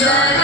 Georgia.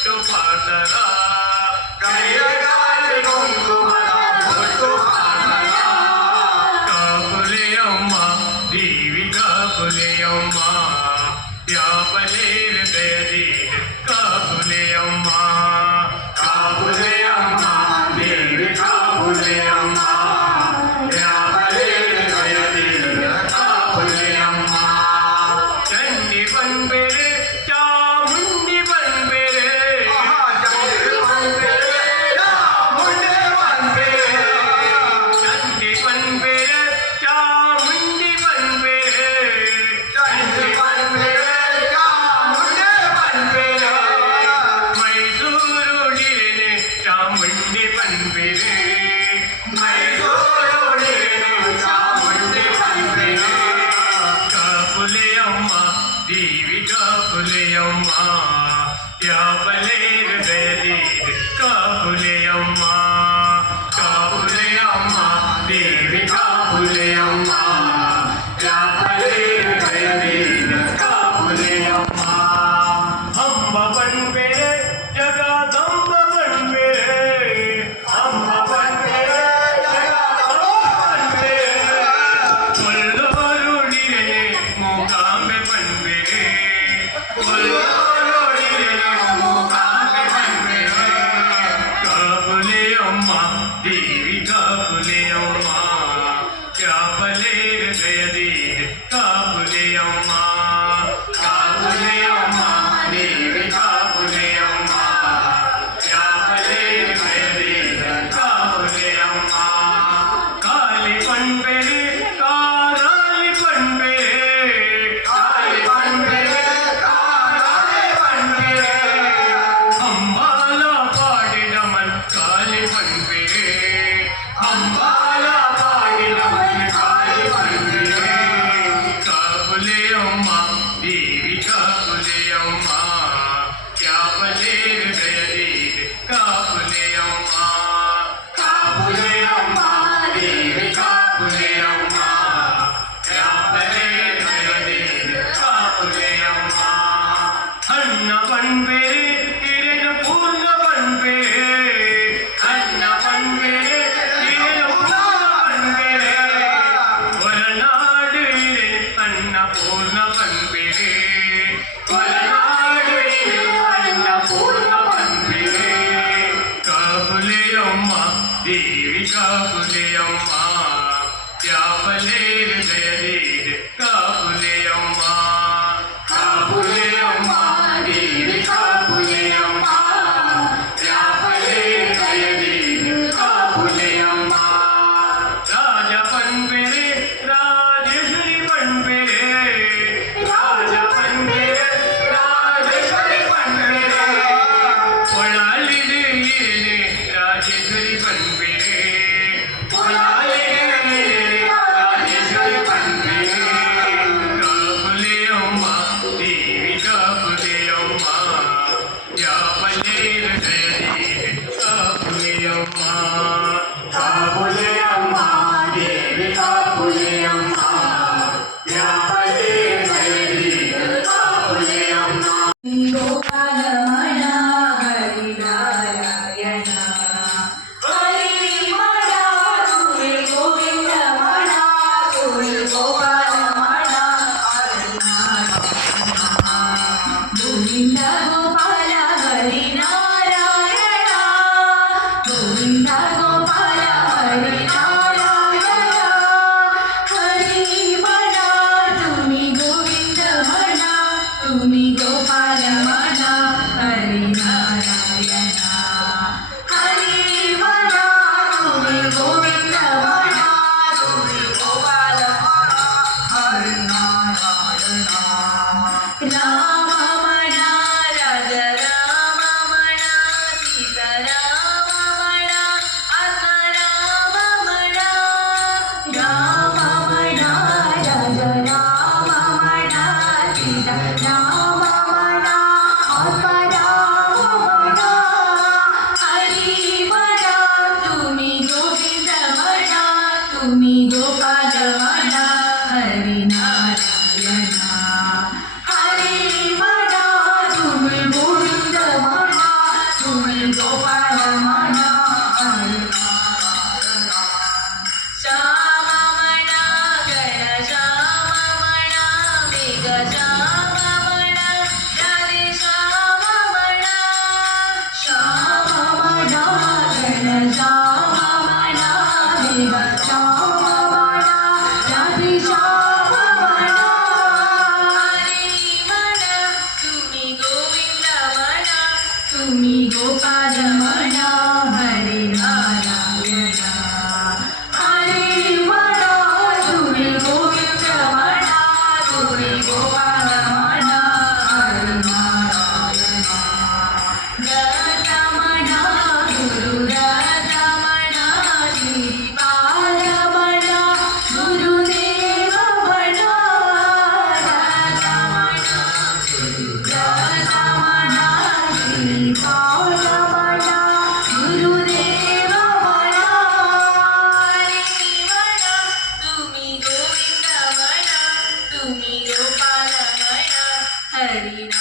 ಒಟ್ಟು ಪಾಸರ Devika Pujayamma Vyapalir Vyapalir يوم بيرك كل يوم يا فليل بيديك No. Marina.